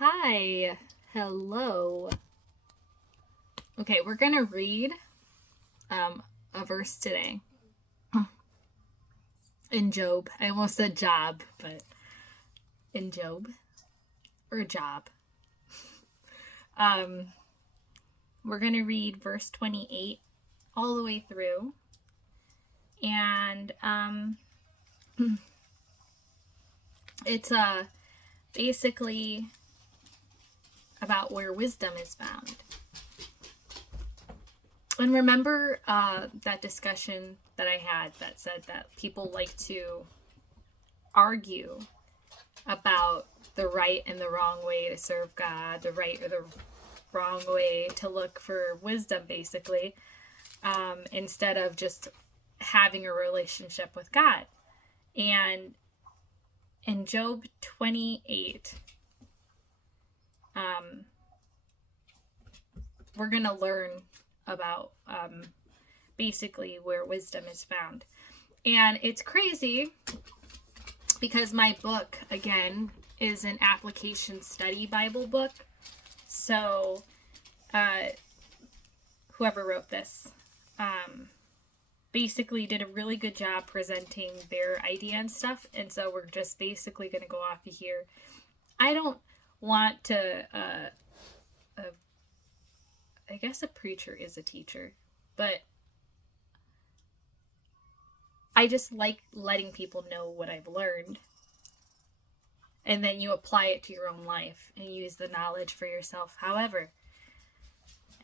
Hi. Hello. Okay, we're going to read a verse today in Job. I almost said Job, but in Job or Job. We're going to read verse 28 all the way through. And it's basically about where wisdom is found. And remember that discussion that I had that said that people like to argue about the right and the wrong way to serve God, the right or the wrong way to look for wisdom, basically, instead of just having a relationship with God. And in Job 28, we're going to learn about basically where wisdom is found. And it's crazy because my book, again, is an application study Bible book. So whoever wrote this basically did a really good job presenting their idea and stuff. And so we're just basically going to go off of here. I don't want to I guess a preacher is a teacher, but I just like letting people know what I've learned. And then you apply it to your own life and use the knowledge for yourself, however.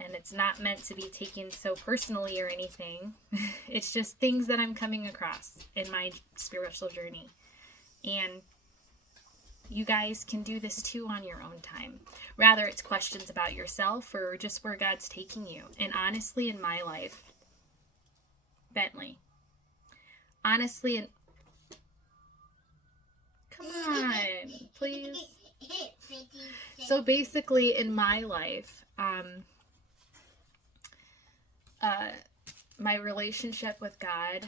And it's not meant to be taken so personally or anything. It's just things that I'm coming across in my spiritual journey. And you guys can do this too on your own time. Rather, it's questions about yourself or just where God's taking you. And honestly, in my life, Bentley, honestly, and come on, please. So basically, in my life, my relationship with God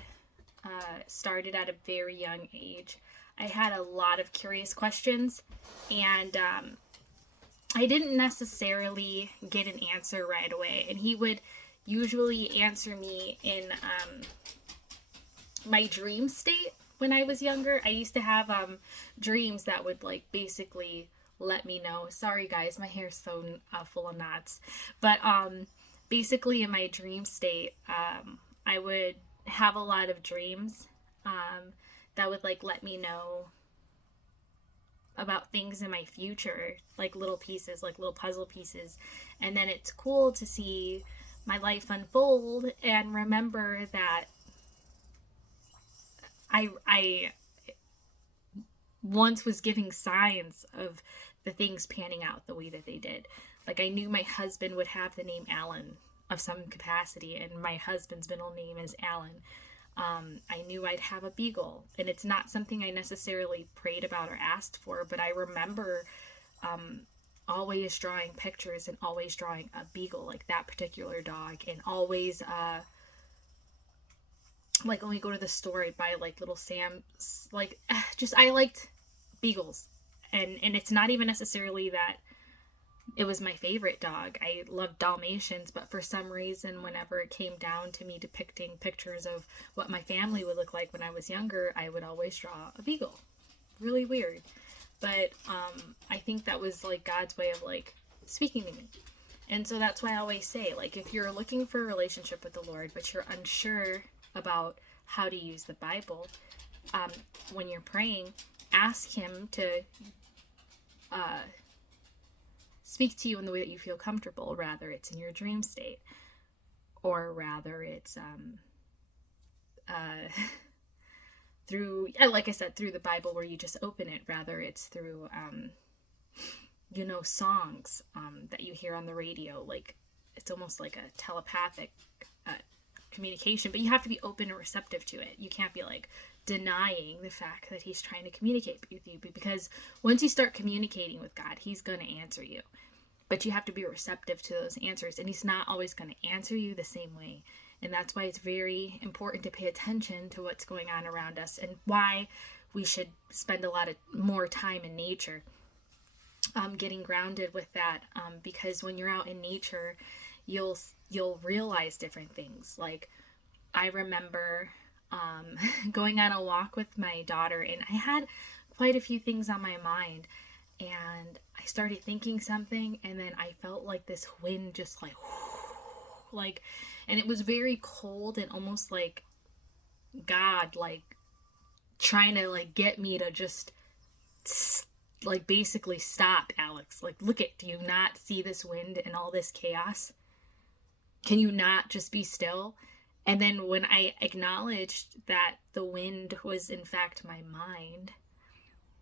started at a very young age. I had a lot of curious questions, and I didn't necessarily get an answer right away. And he would usually answer me in my dream state when I was younger. I used to have dreams that would like basically let me know. Sorry guys, my hair's so full of knots. But basically in my dream state, I would have a lot of dreams that would like let me know about things in my future, like little pieces, like little puzzle pieces. And then it's cool to see my life unfold and remember that I once was giving signs of the things panning out the way that they did. Like I knew my husband would have the name Alan of some capacity, and my husband's middle name is Alan. I knew I'd have a beagle, and it's not something I necessarily prayed about or asked for, but I remember always drawing pictures and always drawing a beagle, like that particular dog, and always like when we go to the store, I'd buy like little Sam's, like just I liked beagles, and it's not even necessarily that it was my favorite dog. I loved Dalmatians, but for some reason, whenever it came down to me depicting pictures of what my family would look like when I was younger, I would always draw a beagle. Really weird. But I think that was like God's way of like speaking to me. And so that's why I always say, like, if you're looking for a relationship with the Lord, but you're unsure about how to use the Bible, when you're praying, ask Him to speak to you in the way that you feel comfortable. Rather it's in your dream state, or rather it's through, like I said, through the Bible where you just open it. Rather it's through songs that you hear on the radio. Like it's almost like a telepathic communication, but you have to be open and receptive to it. You can't be like denying the fact that He's trying to communicate with you, because once you start communicating with God, He's going to answer you. But you have to be receptive to those answers, and He's not always going to answer you the same way. And that's why it's very important to pay attention to what's going on around us, and why we should spend a lot of more time in nature. getting grounded with that, because when you're out in nature, you'll realize different things. Like I remember going on a walk with my daughter, and I had quite a few things on my mind, and I started thinking something, and then I felt like this wind just like, and it was very cold and almost like God like trying to like get me to just like basically stop, Alex. Like, look at, do you not see this wind and all this chaos? Can you not just be still? And then when I acknowledged that the wind was in fact my mind,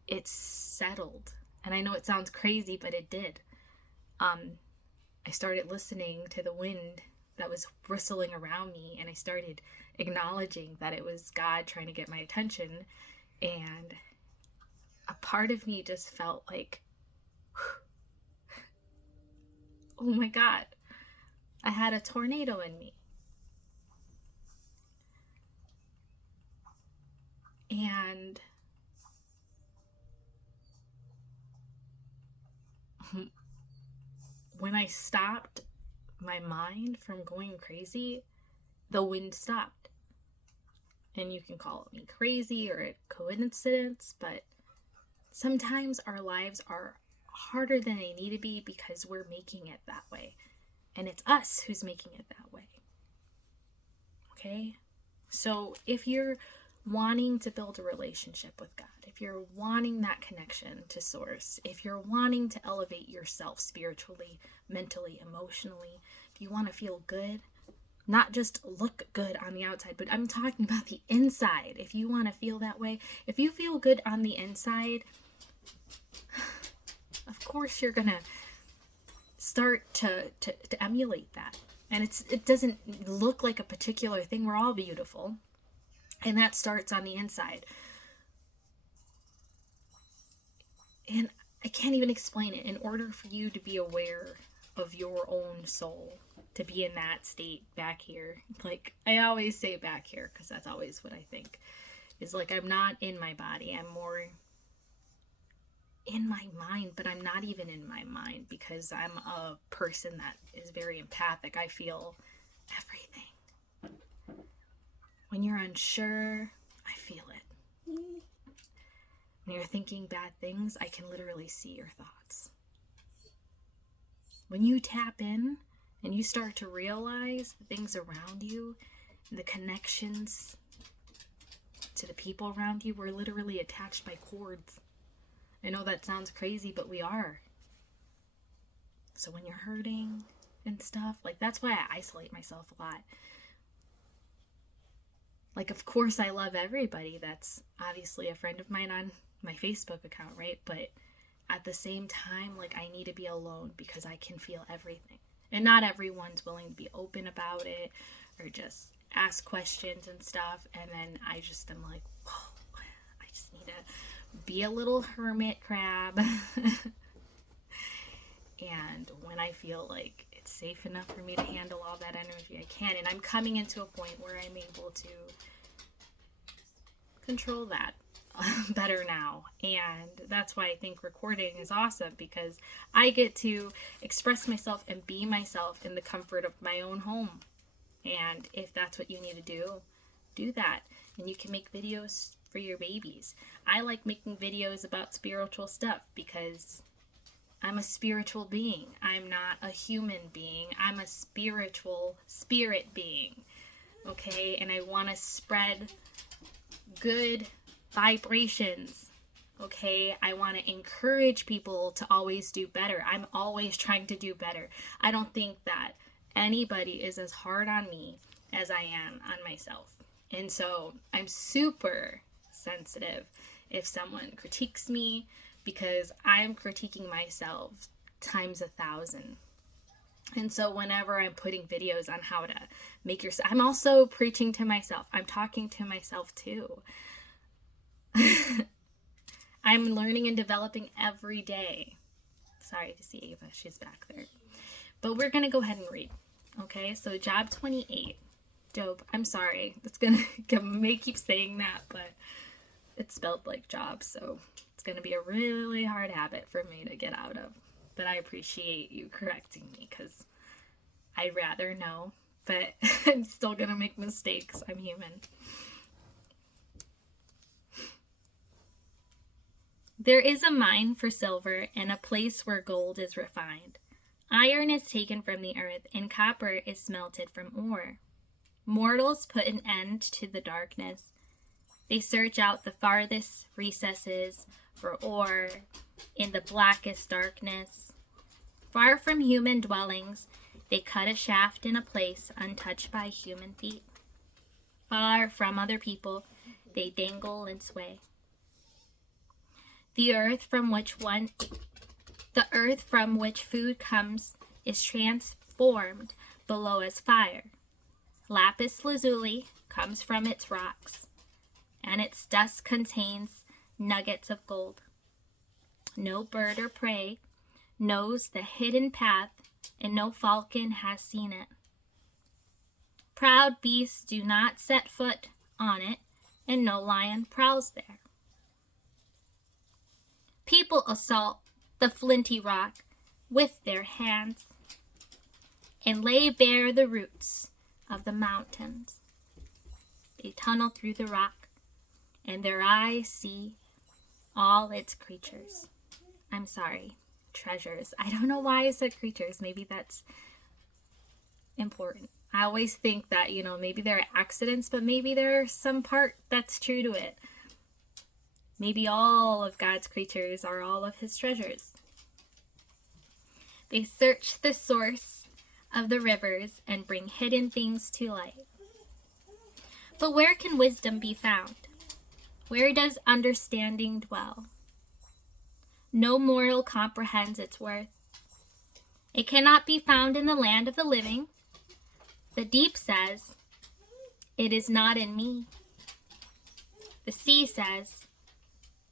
it settled. And I know it sounds crazy, but it did. I started listening to the wind that was whistling around me, and I started acknowledging that it was God trying to get my attention. And a part of me just felt like, oh my God, I had a tornado in me. And when I stopped my mind from going crazy, the wind stopped. And you can call me crazy or a coincidence, but sometimes our lives are harder than they need to be because we're making it that way. And it's us who's making it that way. Okay? So if you're wanting to build a relationship with God, if you're wanting that connection to Source, if you're wanting to elevate yourself spiritually, mentally, emotionally, if you want to feel good, not just look good on the outside, but I'm talking about the inside. If you want to feel that way, if you feel good on the inside, of course you're going to start to emulate that. And it doesn't look like a particular thing. We're all beautiful. And that starts on the inside. And I can't even explain it. In order for you to be aware of your own soul, to be in that state back here, like I always say back here, because that's always what I think, is like I'm not in my body. I'm more in my mind, but I'm not even in my mind because I'm a person that is very empathic. I feel everything. When you're unsure, I feel it. When you're thinking bad things, I can literally see your thoughts. When you tap in and you start to realize the things around you, the connections to the people around you, we're literally attached by cords. I know that sounds crazy, but we are. So when you're hurting and stuff, like that's why I isolate myself a lot. Like, of course, I love everybody that's obviously a friend of mine on my Facebook account, right? But at the same time, like, I need to be alone because I can feel everything. And not everyone's willing to be open about it or just ask questions and stuff. And then I just am like, whoa, I just need to be a little hermit crab. And when I feel like it's safe enough for me to handle all that energy, I can. And I'm coming into a point where I'm able to control that better now. And that's why I think recording is awesome, because I get to express myself and be myself in the comfort of my own home. And if that's what you need to do that. And you can make videos for your babies. I like making videos about spiritual stuff because I'm a spiritual being. I'm not a human being. I'm a spiritual spirit being. Okay? And I want to spread good vibrations. Okay? I want to encourage people to always do better. I'm always trying to do better. I don't think that anybody is as hard on me as I am on myself. And so I'm super sensitive if someone critiques me, because I'm critiquing myself times 1,000. And so whenever I'm putting videos on how to make yourself, I'm also preaching to myself. I'm talking to myself too. I'm learning and developing every day. Sorry to see Ava, she's back there. But we're going to go ahead and read. Okay, so job 28. Dope. I'm sorry. It's going to, may keep saying that, but it's spelled like job, so it's going to be a really hard habit for me to get out of. But I appreciate you correcting me, because I'd rather know. But I'm still going to make mistakes. I'm human. There is a mine for silver and a place where gold is refined. Iron is taken from the earth, and copper is smelted from ore. Mortals put an end to the darkness. They search out the farthest recesses for ore in the blackest darkness. Far from human dwellings, they cut a shaft in a place untouched by human feet. Far from other people, they dangle and sway. The earth from which food comes is transformed below as fire. Lapis lazuli comes from its rocks, and its dust contains nuggets of gold. No bird or prey knows the hidden path, and no falcon has seen it. Proud beasts do not set foot on it, and no lion prowls there. People assault the flinty rock with their hands and lay bare the roots of the mountains. They tunnel through the rock, and their eyes see all its creatures. I'm sorry, treasures. I don't know why I said creatures. Maybe that's important. I always think that, maybe there are accidents, but maybe there's some part that's true to it. Maybe all of God's creatures are all of his treasures. They search the source of the rivers and bring hidden things to light. But where can wisdom be found? Where does understanding dwell? No mortal comprehends its worth. It cannot be found in the land of the living. The deep says, "It is not in me." The sea says,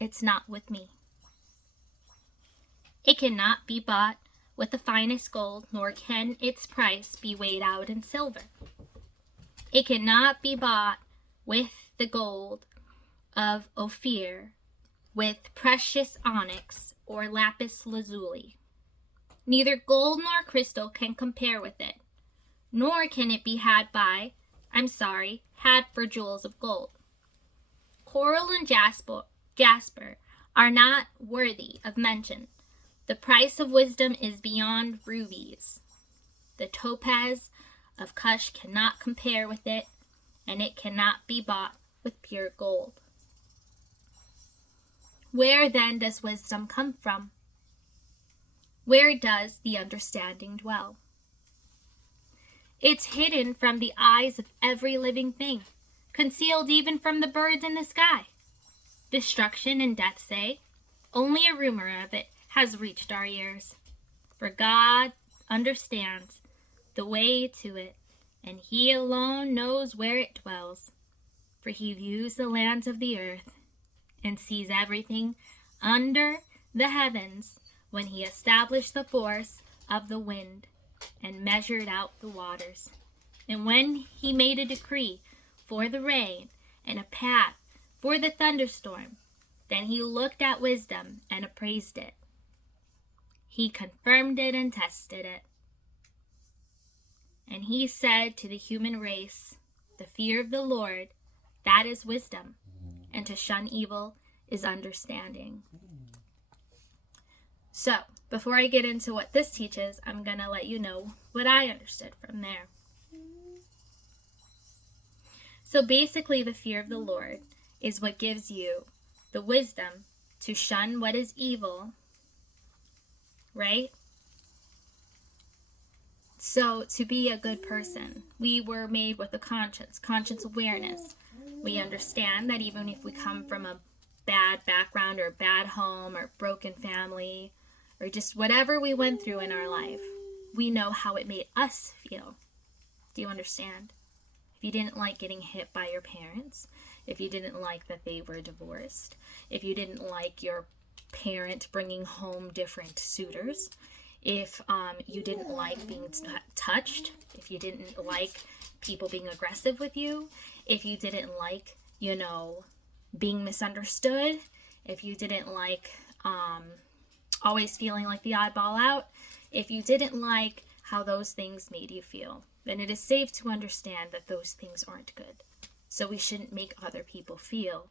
"It's not with me." It cannot be bought with the finest gold, nor can its price be weighed out in silver. It cannot be bought with the gold of Ophir, with precious onyx or lapis lazuli. Neither gold nor crystal can compare with it, nor can it be had for jewels of gold. Coral and jasper are not worthy of mention. The price of wisdom is beyond rubies. The topaz of Cush cannot compare with it, and it cannot be bought with pure gold. Where then does wisdom come from? Where does the understanding dwell? It's hidden from the eyes of every living thing, concealed even from the birds in the sky. Destruction and death say, only a rumor of it has reached our ears. For God understands the way to it, and he alone knows where it dwells. For he views the lands of the earth and sees everything under the heavens when he established the force of the wind and measured out the waters. And when he made a decree for the rain and a path for the thunderstorm, then he looked at wisdom and appraised it. He confirmed it and tested it. And he said to the human race, the fear of the Lord, that is wisdom, and to shun evil is understanding. So, before I get into what this teaches, I'm going to let you know what I understood from there. So basically, the fear of the Lord is what gives you the wisdom to shun what is evil, right? So to be a good person, we were made with a conscience awareness. We understand that even if we come from a bad background or a bad home or broken family or just whatever we went through in our life, we know how it made us feel. Do you understand? If you didn't like getting hit by your parents, if you didn't like that they were divorced, if you didn't like your parent bringing home different suitors, if you didn't like being touched, if you didn't like people being aggressive with you, if you didn't like, being misunderstood, if you didn't like always feeling like the oddball out, if you didn't like how those things made you feel, then it is safe to understand that those things aren't good. So we shouldn't make other people feel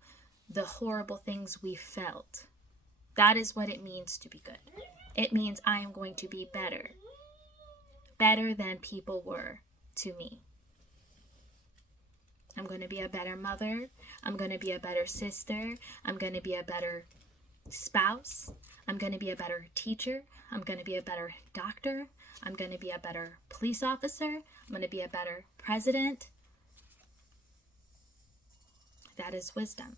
the horrible things we felt. That is what it means to be good. It means I am going to be better. Better than people were to me. I'm going to be a better mother. I'm going to be a better sister. I'm going to be a better spouse. I'm going to be a better teacher. I'm going to be a better doctor. I'm going to be a better police officer. I'm going to be a better president. That is wisdom.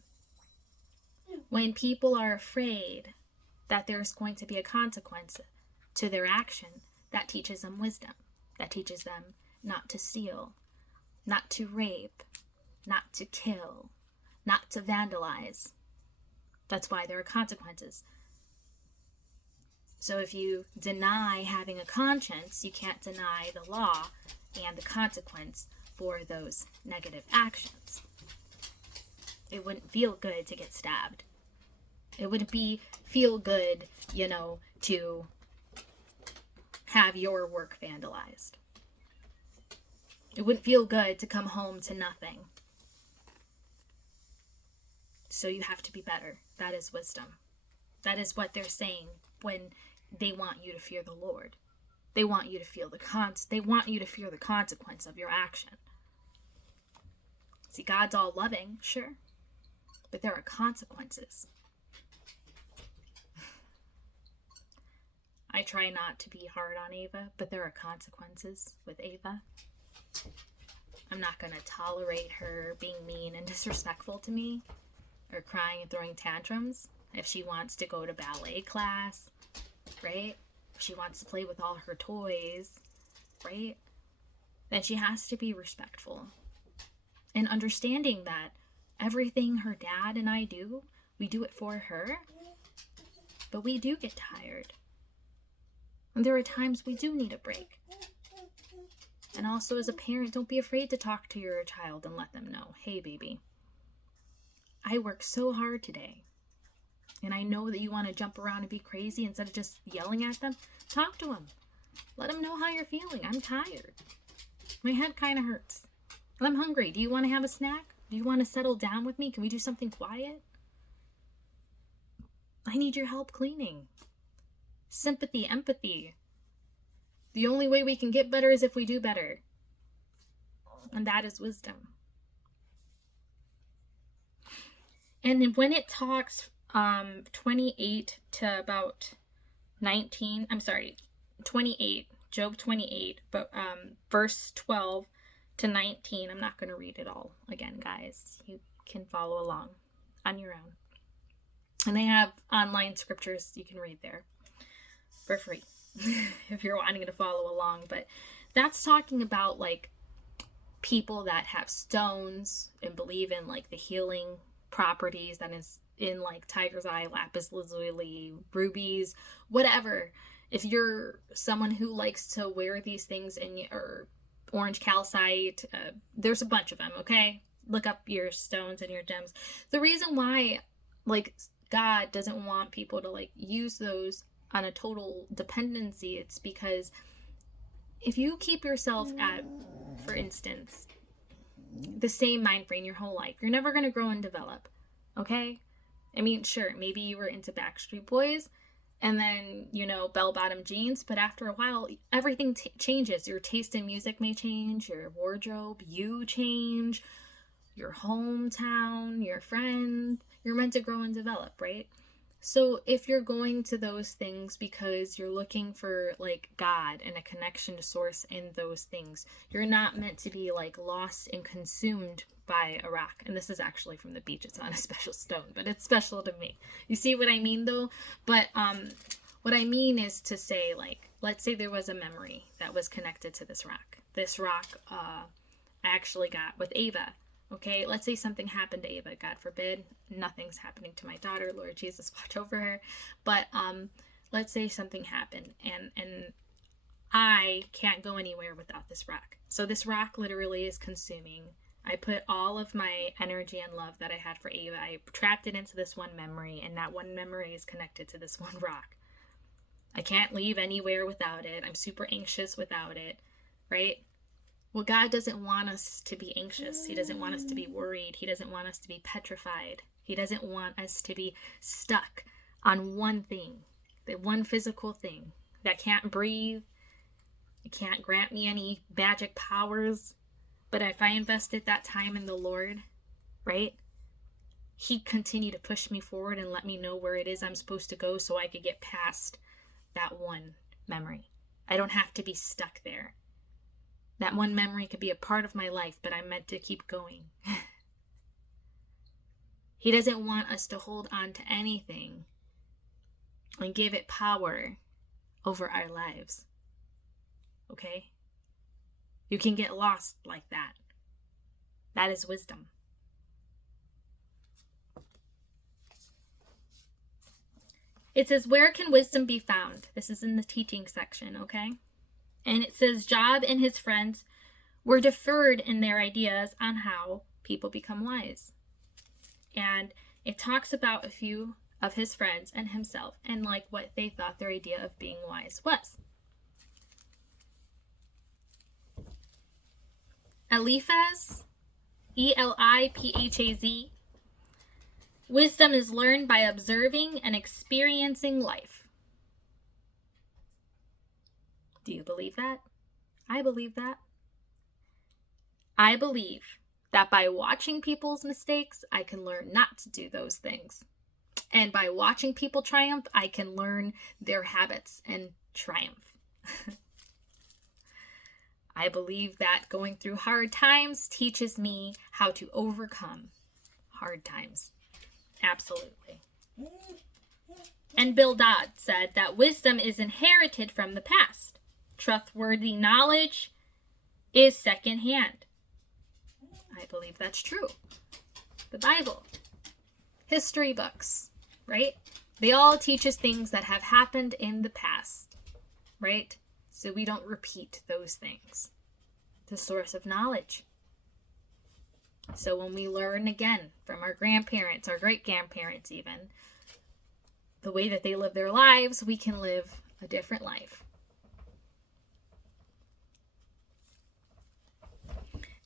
When people are afraid that there's going to be a consequence to their action, that teaches them wisdom. That teaches them not to steal, not to rape, not to kill, not to vandalize. That's why there are consequences. So if you deny having a conscience, you can't deny the law and the consequence for those negative actions. It wouldn't feel good to get stabbed. It wouldn't feel good, to have your work vandalized. It wouldn't feel good to come home to nothing. So you have to be better. That is wisdom. That is what they're saying when they want you to fear the Lord. They want you to feel they want you to fear the consequence of your action. See, God's all loving, sure, but there are consequences. I try not to be hard on Ava, but there are consequences with Ava. I'm not going to tolerate her being mean and disrespectful to me, or crying and throwing tantrums. If she wants to go to ballet class, right? If she wants to play with all her toys, right? Then she has to be respectful. And understanding that everything her dad and I do, we do it for her, but we do get tired. And there are times we do need a break. And also as a parent, don't be afraid to talk to your child and let them know, hey baby, I worked so hard today. And I know that you want to jump around and be crazy instead of just yelling at them. Talk to them. Let them know how you're feeling. I'm tired. My head kind of hurts. And I'm hungry. Do you want to have a snack? Do you want to settle down with me? Can we do something quiet? I need your help cleaning. Sympathy, empathy. The only way we can get better is if we do better. And that is wisdom. And when it talks 28 to about 19, 28, Job 28, but verse 12 to 19, I'm not going to read it all again, guys. You can follow along on your own. And they have online scriptures you can read there for free if you're wanting to follow along. But that's talking about like people that have stones and believe in like the healing properties that is in like tiger's eye, lapis lazuli, rubies, whatever. If you're someone who likes to wear these things or orange calcite, there's a bunch of them, okay? Look up your stones and your gems. The reason why like God doesn't want people to like use those on a total dependency, it's because if you keep yourself at, for instance, the same mind frame your whole life, you're never going to grow and develop, okay? I mean, sure, maybe you were into Backstreet Boys and then, bell-bottom jeans, but after a while, everything changes. Your taste in music may change, your wardrobe, you change, your hometown, your friend. You're meant to grow and develop, right? So if you're going to those things because you're looking for like God and a connection to source in those things, you're not meant to be like lost and consumed by a rock. And this is actually from the beach. It's not a special stone, but it's special to me. You see what I mean though? But what I mean is to say, like, let's say there was a memory that was connected to this rock. This rock I actually got with Ava. Okay, let's say something happened to Ava, God forbid. Nothing's happening to my daughter, Lord Jesus, watch over her. But let's say something happened and I can't go anywhere without this rock. So this rock literally is consuming I put all of my energy and love that I had for Ava, I trapped it into this one memory, and that one memory is connected to this one rock. I can't leave anywhere without it. I'm super anxious without it, right? Well, God doesn't want us to be anxious. He doesn't want us to be worried. He doesn't want us to be petrified. He doesn't want us to be stuck on one thing, the one physical thing that can't breathe. It can't grant me any magic powers. But if I invested that time in the Lord, right, He'd continue to push me forward and let me know where it is I'm supposed to go so I could get past that one memory. I don't have to be stuck there. That one memory could be a part of my life, but I'm meant to keep going. He doesn't want us to hold on to anything and give it power over our lives. Okay? You can get lost like that. That is wisdom. It says, where can wisdom be found? This is in the teaching section, okay? And it says, Job and his friends were deferred in their ideas on how people become wise. And it talks about a few of his friends and himself and like what they thought their idea of being wise was. Eliphaz, Eliphaz. Wisdom is learned by observing and experiencing life. Do you believe that? I believe that. I believe that by watching people's mistakes, I can learn not to do those things. And by watching people triumph, I can learn their habits and triumph. I believe that going through hard times teaches me how to overcome hard times. Absolutely. And Bildad said that wisdom is inherited from the past. Trustworthy knowledge is secondhand. I believe that's true. The Bible, history books, right? They all teach us things that have happened in the past, right? So we don't repeat those things. The source of knowledge. So when we learn again from our grandparents, our great-grandparents even, the way that they live their lives, we can live a different life.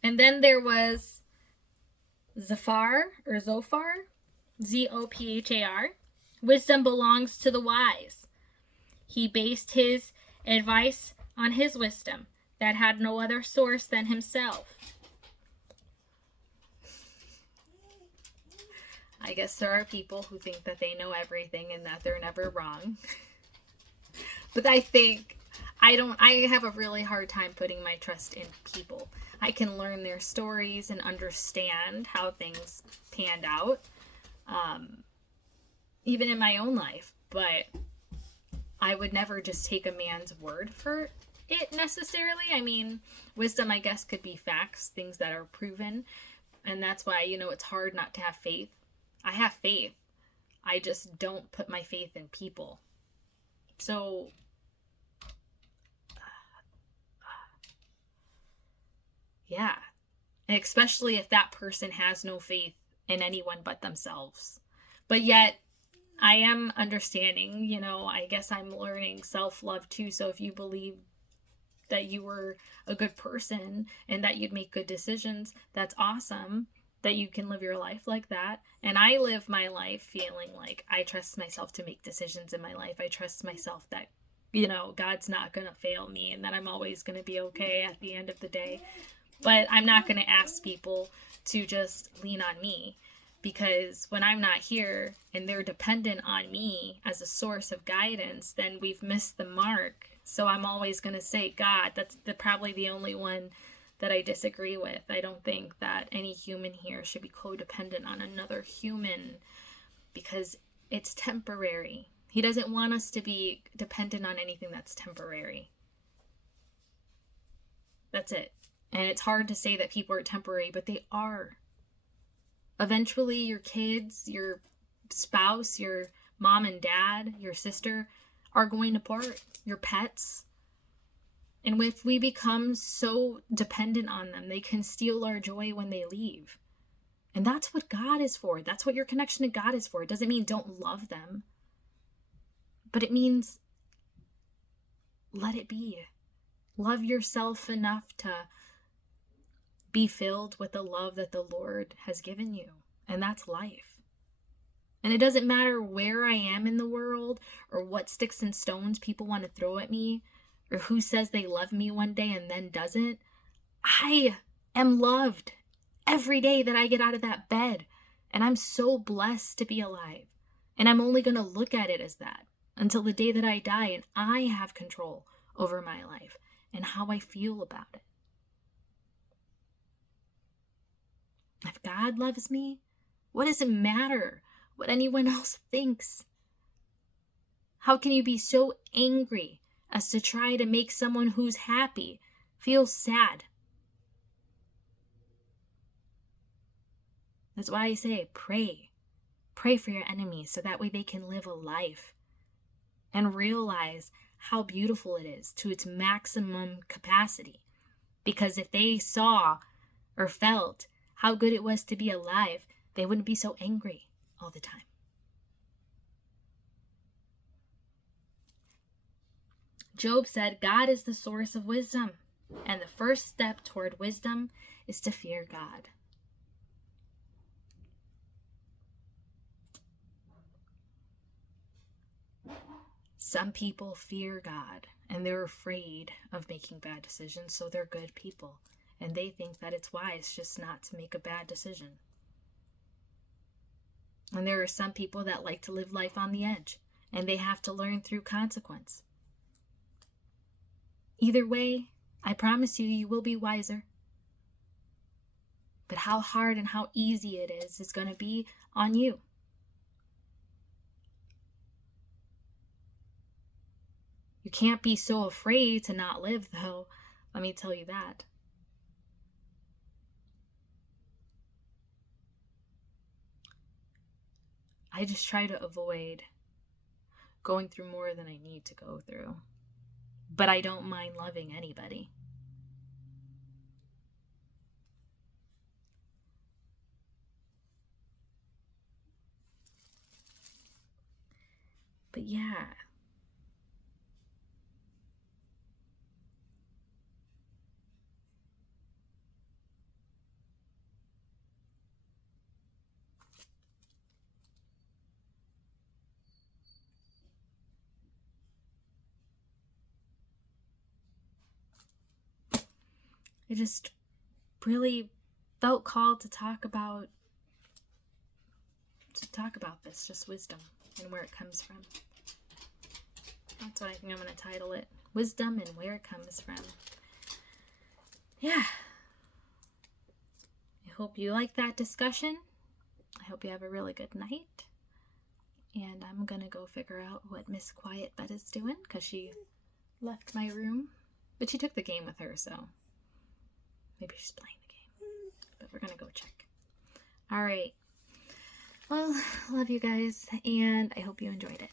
And then there was Zophar, Z-O-P-H-A-R. Wisdom belongs to the wise. He based his advice on his wisdom that had no other source than himself. I guess there are people who think that they know everything and that they're never wrong. But I have a really hard time putting my trust in people. I can learn their stories and understand how things panned out, even in my own life. But I would never just take a man's word for it necessarily. I mean, wisdom, I guess, could be facts, things that are proven. And that's why, it's hard not to have faith. I have faith. I just don't put my faith in people. So, yeah. And especially if that person has no faith in anyone but themselves. But yet, I am understanding, I guess I'm learning self-love too. So if you believe that you were a good person and that you'd make good decisions, that's awesome that you can live your life like that. And I live my life feeling like I trust myself to make decisions in my life. I trust myself that, God's not going to fail me and that I'm always going to be okay at the end of the day. But I'm not going to ask people to just lean on me, because when I'm not here and they're dependent on me as a source of guidance, then we've missed the mark. So I'm always going to say, God, that's probably the only one that I disagree with. I don't think that any human here should be codependent on another human, because it's temporary. He doesn't want us to be dependent on anything that's temporary. That's it. And it's hard to say that people are temporary, but they are. Eventually, your kids, your spouse, your mom and dad, your sister are going to part. Your pets. And if we become so dependent on them, they can steal our joy when they leave. And that's what God is for. That's what your connection to God is for. It doesn't mean don't love them, but it means let it be. Love yourself enough to be filled with the love that the Lord has given you. And that's life. And it doesn't matter where I am in the world or what sticks and stones people want to throw at me or who says they love me one day and then doesn't. I am loved every day that I get out of that bed. And I'm so blessed to be alive. And I'm only going to look at it as that until the day that I die, and I have control over my life and how I feel about it. If God loves me, what does it matter what anyone else thinks? How can you be so angry as to try to make someone who's happy feel sad? That's why I say pray. Pray for your enemies so that way they can live a life and realize how beautiful it is to its maximum capacity. Because if they saw or felt how good it was to be alive, they wouldn't be so angry all the time. Job said, God is the source of wisdom, and the first step toward wisdom is to fear God. Some people fear God, and they're afraid of making bad decisions, so they're good people. And they think that it's wise just not to make a bad decision. And there are some people that like to live life on the edge, and they have to learn through consequence. Either way, I promise you, you will be wiser. But how hard and how easy it is going to be on you. You can't be so afraid to not live, though. Let me tell you that. I just try to avoid going through more than I need to go through. But I don't mind loving anybody. But yeah. I just really felt called to talk about this, just wisdom and where it comes from. That's what I think I'm going to title it. Wisdom and where it comes from. Yeah. I hope you like that discussion. I hope you have a really good night. And I'm going to go figure out what Miss Quiet Bed is doing because she left my room. But she took the game with her, so maybe she's playing the game. But we're going to go check. All right. Well, love you guys, and I hope you enjoyed it.